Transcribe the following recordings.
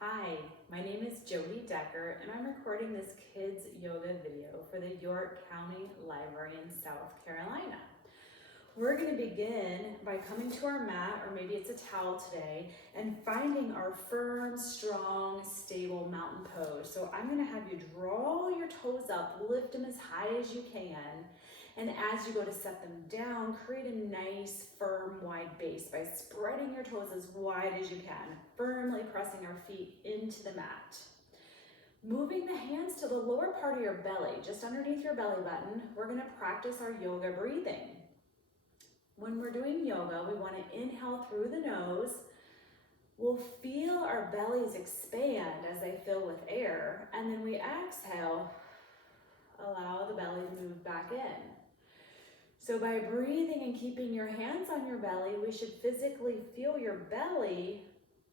Hi, my name is Jody Decker and I'm recording this kids yoga video for the York County Library in South Carolina. We're going to begin by coming to our mat, or maybe it's a towel today, and finding our firm, strong, stable mountain pose. So I'm going to have you draw your toes up, lift them as high as you can, and as you go to set them down, create a nice, firm, wide base by spreading your toes as wide as you can, firmly pressing our feet into the mat. Moving the hands to the lower part of your belly, just underneath your belly button, we're going to practice our yoga breathing. When we're doing yoga, we want to inhale through the nose. We'll feel our bellies expand as they fill with air, and then we exhale, allow the belly to move back in. So by breathing and keeping your hands on your belly, we should physically feel your belly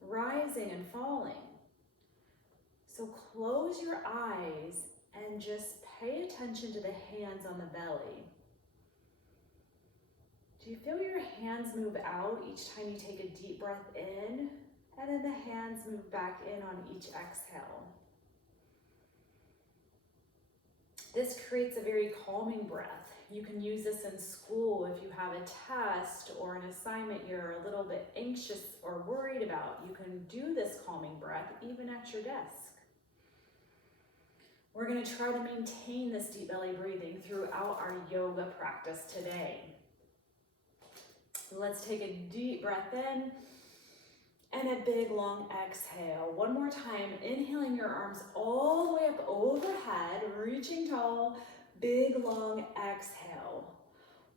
rising and falling. So close your eyes and just pay attention to the hands on the belly. Do you feel your hands move out each time you take a deep breath in? And then the hands move back in on each exhale. This creates a very calming breath. You can use this in school if you have a test or an assignment you're a little bit anxious or worried about. You can do this calming breath even at your desk. We're going to try to maintain this deep belly breathing throughout our yoga practice today. Let's take a deep breath in and a big long exhale. One more time, inhaling your arms all the way up overhead, reaching tall, big long exhale.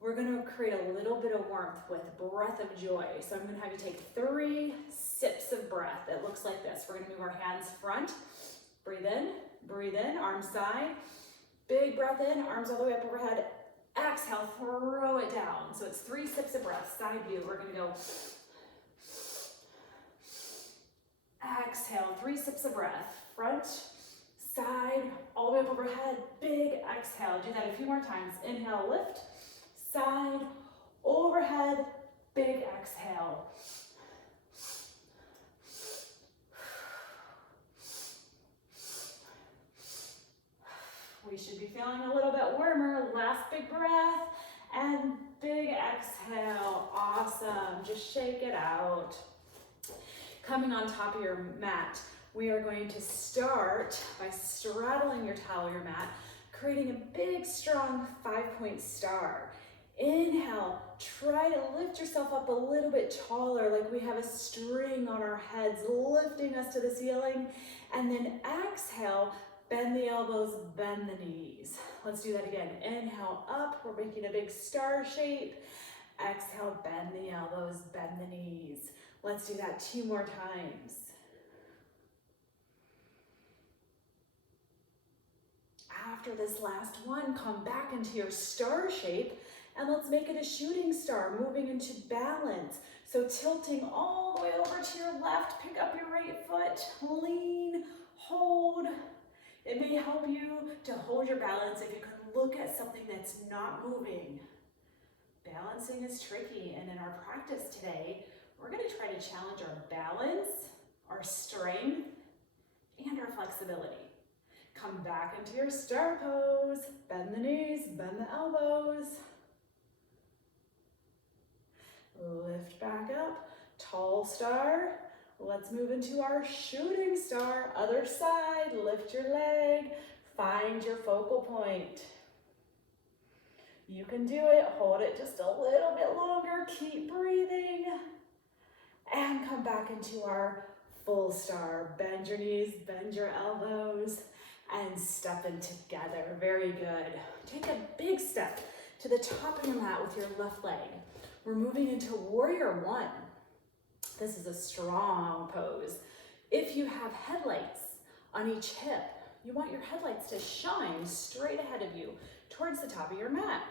We're gonna create a little bit of warmth with breath of joy. So I'm gonna have you take 3 sips of breath. It looks like this. We're gonna move our hands front, breathe in, arms side, big breath in, arms all the way up overhead. Exhale, throw it down. So it's 3 sips of breath, side view. We're gonna go. Exhale, 3 sips of breath. Front, side, all the way up overhead. Big exhale. Do that a few more times. Inhale, lift, side, overhead, big exhale. We should be feeling a little bit warmer. Last big breath and big exhale. Awesome. Just shake it out. Coming on top of your mat, we are going to start by straddling your towel or your mat, creating a big, strong 5-point star. Inhale, try to lift yourself up a little bit taller, like we have a string on our heads, lifting us to the ceiling. And then exhale, bend the elbows, bend the knees. Let's do that again. Inhale up, we're making a big star shape. Exhale, bend the elbows, bend the knees. Let's do that 2 more times. After this last one, come back into your star shape and let's make it a shooting star, moving into balance. So tilting all the way over to your left, pick up your right foot, lean, hold. It may help you to hold your balance if you can look at something that's not moving. Balancing is tricky, and in our practice today, we're going to try to challenge our balance, our strength, and our flexibility. Come back into your star pose. Bend the knees, bend the elbows. Lift back up, tall star. Let's move into our shooting star. Other side, lift your leg, find your focal point. You can do it. Hold it just a little bit longer. Keep breathing. And come back into our full star. Bend your knees, bend your elbows, and step in together. Very good. Take a big step to the top of your mat with your left leg. We're moving into warrior 1. This is a strong pose. If you have headlights on each hip, you want your headlights to shine straight ahead of you towards the top of your mat.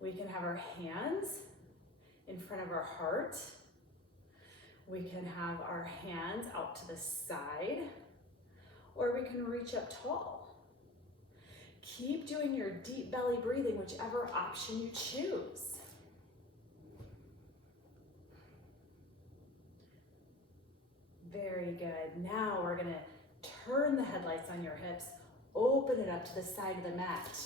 We can have our hands in front of our heart. We can have our hands out to the side, or we can reach up tall. Keep doing your deep belly breathing, whichever option you choose. Very good. Now we're gonna turn the headlights on your hips, open it up to the side of the mat.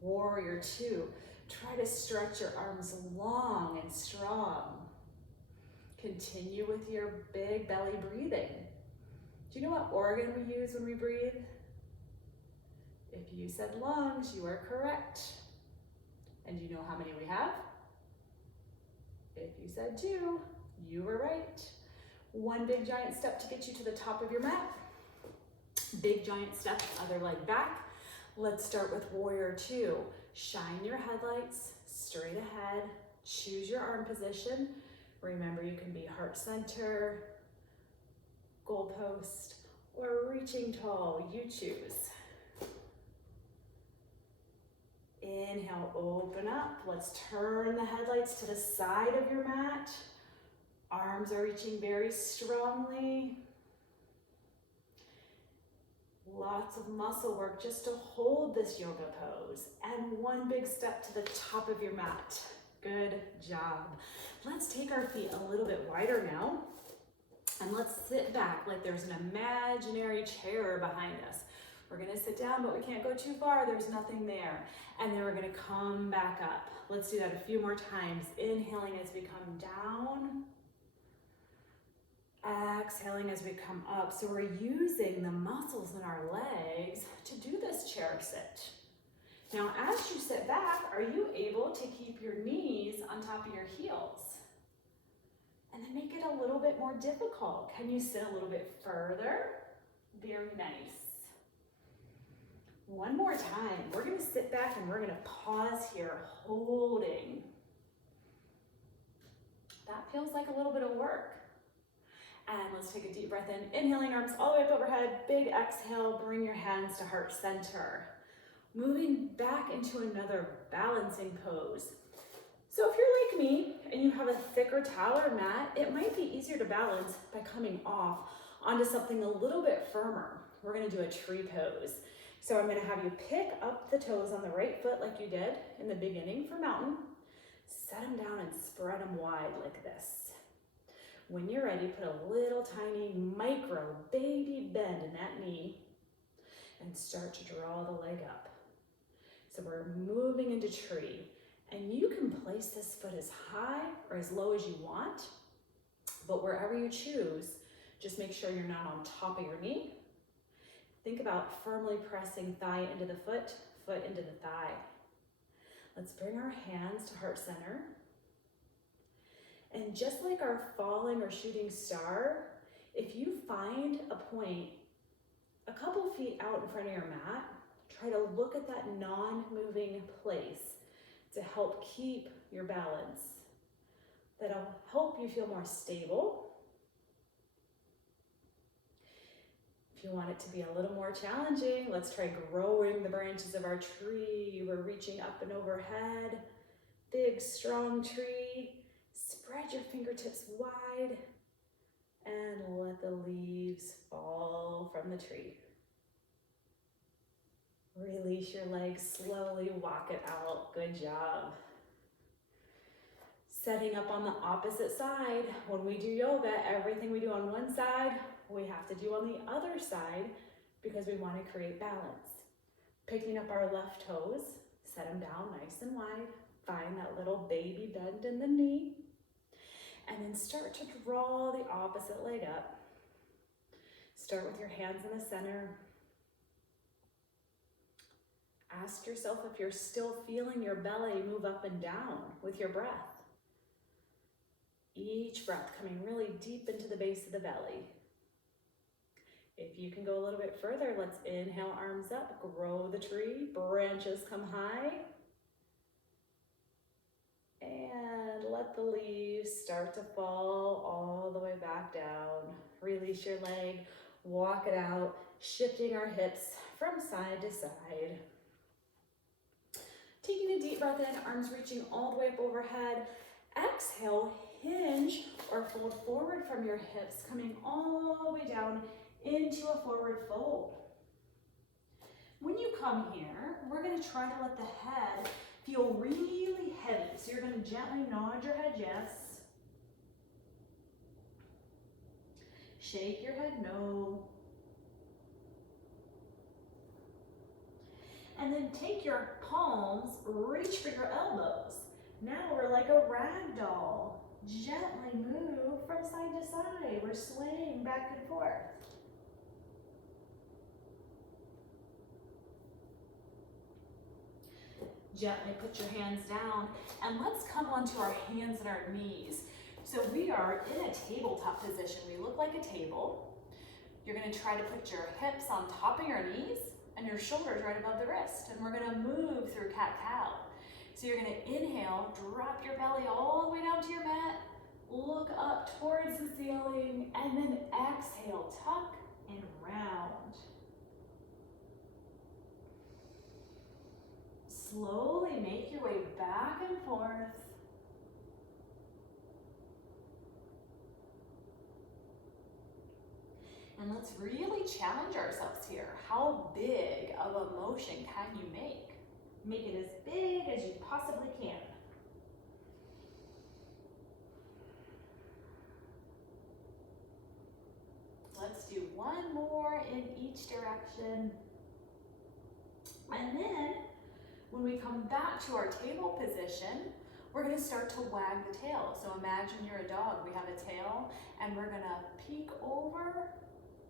Warrior two. Try to stretch your arms long and strong. Continue with your big belly breathing. Do you know what organ we use when we breathe? If you said lungs, you are correct. And do you know how many we have? If you said two, you were right. One big giant step to get you to the top of your mat. Big giant step, other leg back. Let's start with warrior two. Shine your headlights straight ahead. Choose your arm position. Remember, you can be heart center, goalpost, or reaching tall, you choose. Inhale, open up. Let's turn the headlights to the side of your mat. Arms are reaching very strongly. Lots of muscle work just to hold this yoga pose. And one big step to the top of your mat. Good job. Let's take our feet a little bit wider now. And let's sit back like there's an imaginary chair behind us. We're gonna sit down, but we can't go too far. There's nothing there. And then we're gonna come back up. Let's do that a few more times. Inhaling as we come down. Exhaling as we come up. So we're using the muscles in our legs to do this chair sit. Now, as you sit back, are you able to keep your knees on top of your heels? And then make it a little bit more difficult. Can you sit a little bit further? Very nice. One more time. We're gonna sit back and we're gonna pause here, holding. That feels like a little bit of work. And let's take a deep breath in. Inhaling, arms all the way up overhead. Big exhale, bring your hands to heart center. Moving back into another balancing pose. So if you're like me and you have a thicker towel or mat, it might be easier to balance by coming off onto something a little bit firmer. We're gonna do a tree pose. So I'm gonna have you pick up the toes on the right foot like you did in the beginning for mountain. Set them down and spread them wide like this. When you're ready, put a little tiny micro baby bend in that knee and start to draw the leg up. So we're moving into tree, and you can place this foot as high or as low as you want, but wherever you choose, just make sure you're not on top of your knee. Think about firmly pressing thigh into the foot, foot into the thigh. Let's bring our hands to heart center. And just like our falling or shooting star, if you find a point a couple feet out in front of your mat, try to look at that non-moving place to help keep your balance. That'll help you feel more stable. If you want it to be a little more challenging, let's try growing the branches of our tree. We're reaching up and overhead. Big, strong tree. Spread your fingertips wide and let the leaves fall from the tree. Release your legs slowly, walk it out. Good job. Setting up on the opposite side. When we do yoga, everything we do on one side, we have to do on the other side because we want to create balance. Picking up our left toes, set them down nice and wide. Find that little baby bend in the knee. And then start to draw the opposite leg up. Start with your hands in the center. Ask yourself if you're still feeling your belly move up and down with your breath. Each breath coming really deep into the base of the belly. If you can go a little bit further, let's inhale, arms up, grow the tree, branches come high. And let the leaves start to fall all the way back down. Release your leg, walk it out, shifting our hips from side to side. Taking a deep breath in, arms reaching all the way up overhead. Exhale, hinge or fold forward from your hips, coming all the way down into a forward fold. When you come here, we're going to try to let the head feel really heavy. So you're going to gently nod your head yes. shake your head no. And then take your palms, reach for your elbows. Now we're like a rag doll. Gently move from side to side. We're swaying back and forth. Gently put your hands down, and let's come onto our hands and our knees. So we are in a tabletop position. We look like a table. You're gonna try to put your hips on top of your knees and your shoulders right above the wrist. And we're gonna move through cat-cow. So you're gonna inhale, drop your belly all the way down to your mat, look up towards the ceiling, and then exhale, tuck and round. Slowly make your way back and forth. And let's really challenge ourselves here. How big of a motion can you make? Make it as big as you possibly can. Let's do one more in each direction. And then when we come back to our table position, we're gonna start to wag the tail. So imagine you're a dog, we have a tail, and we're gonna peek over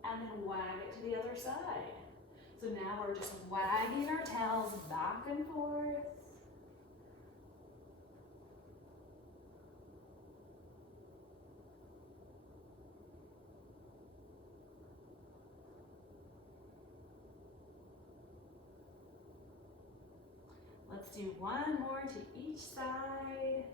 and then wag it to the other side. So now we're just wagging our tails back and forth. Let's do one more to each side.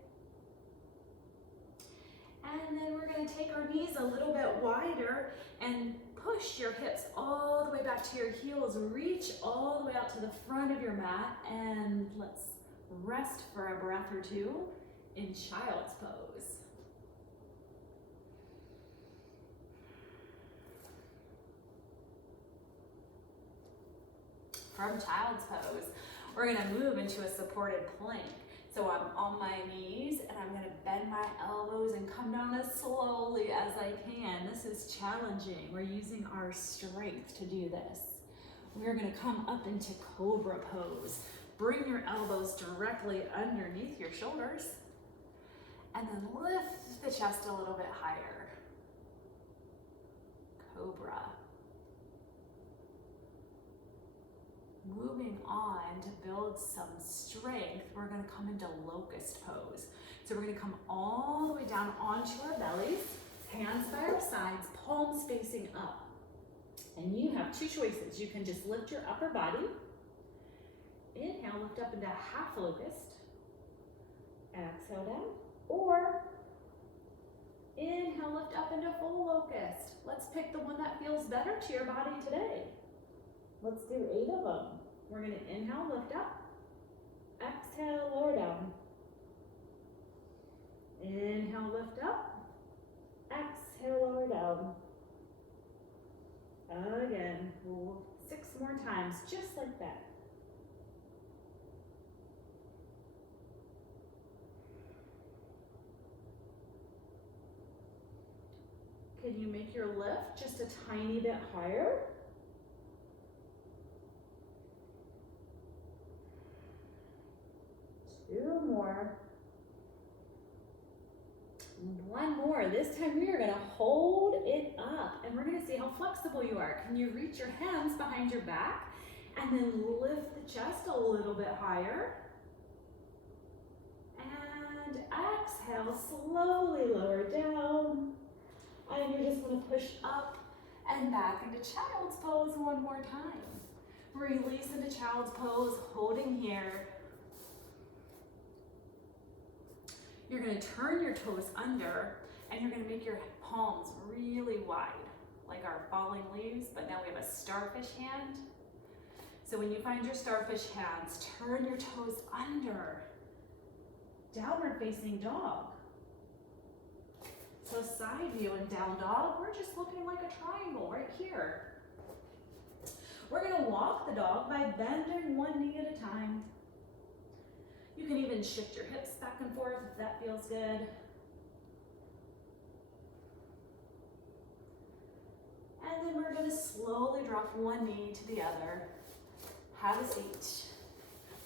And then we're going to take our knees a little bit wider and push your hips all the way back to your heels. Reach all the way out to the front of your mat, and let's rest for a breath or two in child's pose. From child's pose, we're going to move into a supported plank. So I'm on my knees and I'm going to bend my elbows and come down as slowly as I can. This is challenging. We're using our strength to do this. We're going to come up into cobra pose. Bring your elbows directly underneath your shoulders and then lift the chest a little bit higher. Cobra. Moving on to build some strength, we're going to come into locust pose. So we're going to come all the way down onto our bellies, hands by our sides, palms facing up. And you have two choices. You can just lift your upper body. Inhale, lift up into half locust. Exhale down. Or inhale, lift up into full locust. Let's pick the one that feels better to your body today. Let's do 8 of them. We're going to inhale, lift up. Exhale, lower down. Inhale, lift up. Exhale, lower down. Again, 6 more times, just like that. Can you make your lift just a tiny bit higher? Two more. One more. This time we are going to hold it up and we're going to see how flexible you are. Can you reach your hands behind your back and then lift the chest a little bit higher? And exhale, slowly lower down. And you're just going to push up and back into child's pose one more time. Release into child's pose, holding here. You're going to turn your toes under and you're going to make your palms really wide, like our falling leaves, but now we have a starfish hand. So when you find your starfish hands, turn your toes under. Downward facing dog. So side view and down dog, we're just looking like a triangle right here. We're going to walk the dog by bending one knee at a time. You can even shift your hips back and forth if that feels good. And then we're gonna slowly drop one knee to the other, have a seat,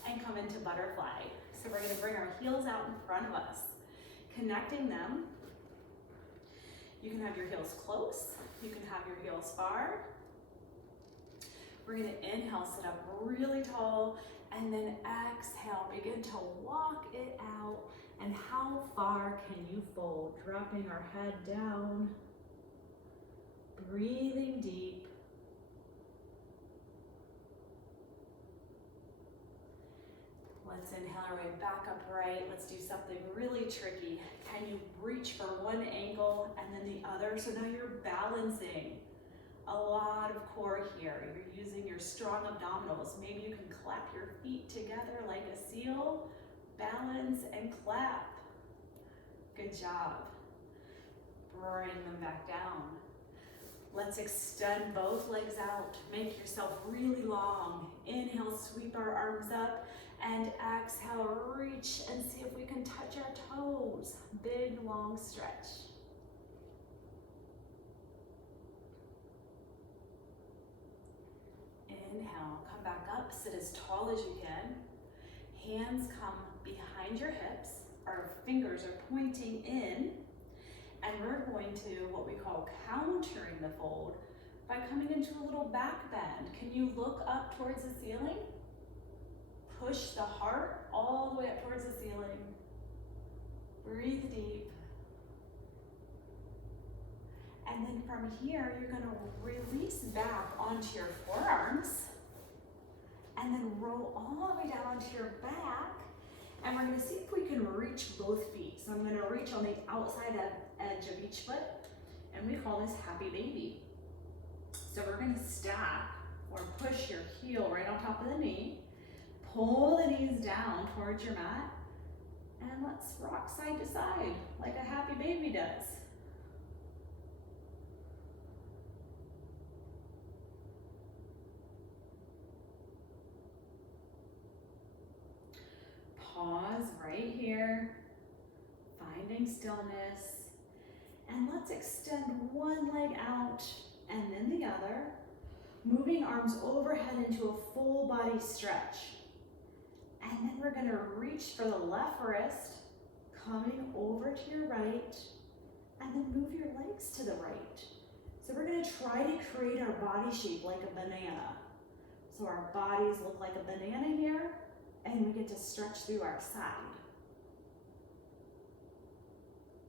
and come into butterfly. So we're gonna bring our heels out in front of us, connecting them. You can have your heels close, you can have your heels far. We're gonna inhale, sit up really tall, and then exhale, begin to walk it out. And how far can you fold? Dropping our head down, breathing deep. Let's inhale our way back upright. Let's do something really tricky. Can you reach for one ankle and then the other? So now you're balancing a lot of core here. You're using your strong abdominals. Maybe you can clap your feet together like a seal. Balance and clap. Good job. Bring them back down. Let's extend both legs out. Make yourself really long. Inhale, sweep our arms up, and exhale, reach and see if we can touch our toes. Big, long stretch. Inhale, come back up, sit as tall as you can. Hands come behind your hips, our fingers are pointing in, and we're going to what we call countering the fold by coming into a little back bend. Can you look up towards the ceiling? Push the heart all the way up towards the ceiling. Breathe deep. And then from here, you're gonna release back onto your forearms and then roll all the way down onto your back. And we're gonna see if we can reach both feet. So I'm gonna reach on the outside edge of each foot, and we call this happy baby. So we're gonna stack or push your heel right on top of the knee, pull the knees down towards your mat, and let's rock side to side like a happy baby does. Pause right here, finding stillness, and let's extend one leg out and then the other, moving arms overhead into a full body stretch. And then we're gonna reach for the left wrist, coming over to your right, and then move your legs to the right. So we're gonna try to create our body shape like a banana. So our bodies look like a banana here, and we get to stretch through our side.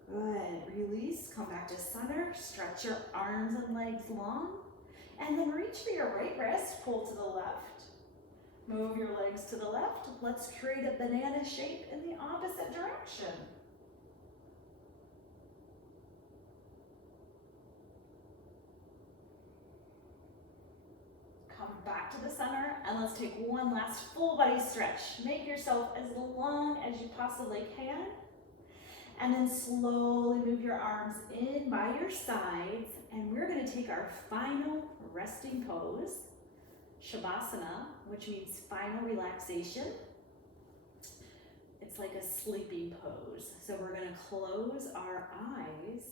Good, release, come back to center, stretch your arms and legs long, and then reach for your right wrist, pull to the left. Move your legs to the left. Let's create a banana shape in the opposite direction. Come back to the center, and let's take one last full body stretch. Make yourself as long as you possibly can. And then slowly move your arms in by your sides, and we're gonna take our final resting pose, Shavasana, which means final relaxation. It's like a sleeping pose. So we're gonna close our eyes,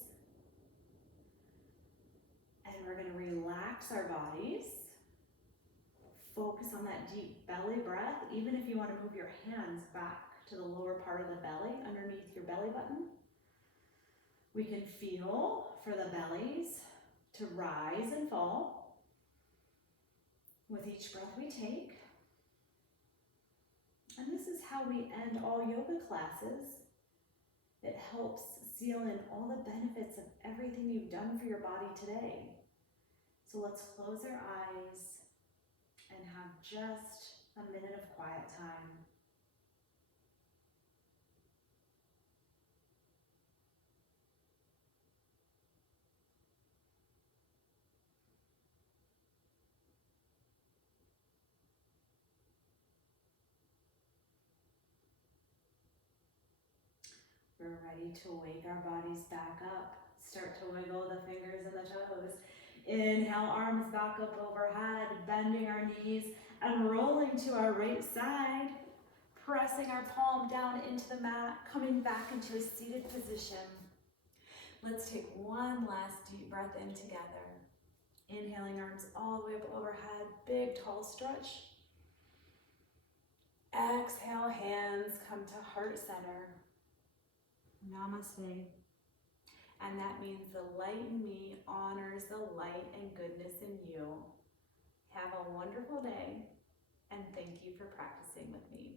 and we're gonna relax our bodies. Focus on that deep belly breath, even if you wanna move your hands back to the lower part of the belly, underneath your belly button. We can feel for the bellies to rise and fall with each breath we take. And this is how we end all yoga classes. It helps seal in all the benefits of everything you've done for your body today. So let's close our eyes and have just a minute of quiet time. We're ready to wake our bodies back up. Start to wiggle the fingers and the toes. Inhale, arms back up overhead, bending our knees and rolling to our right side. Pressing our palm down into the mat, coming back into a seated position. Let's take one last deep breath in together. Inhaling, arms all the way up overhead, big tall stretch. Exhale, hands come to heart center. Namaste. And that means the light in me honors the light and goodness in you. Have a wonderful day, and thank you for practicing with me.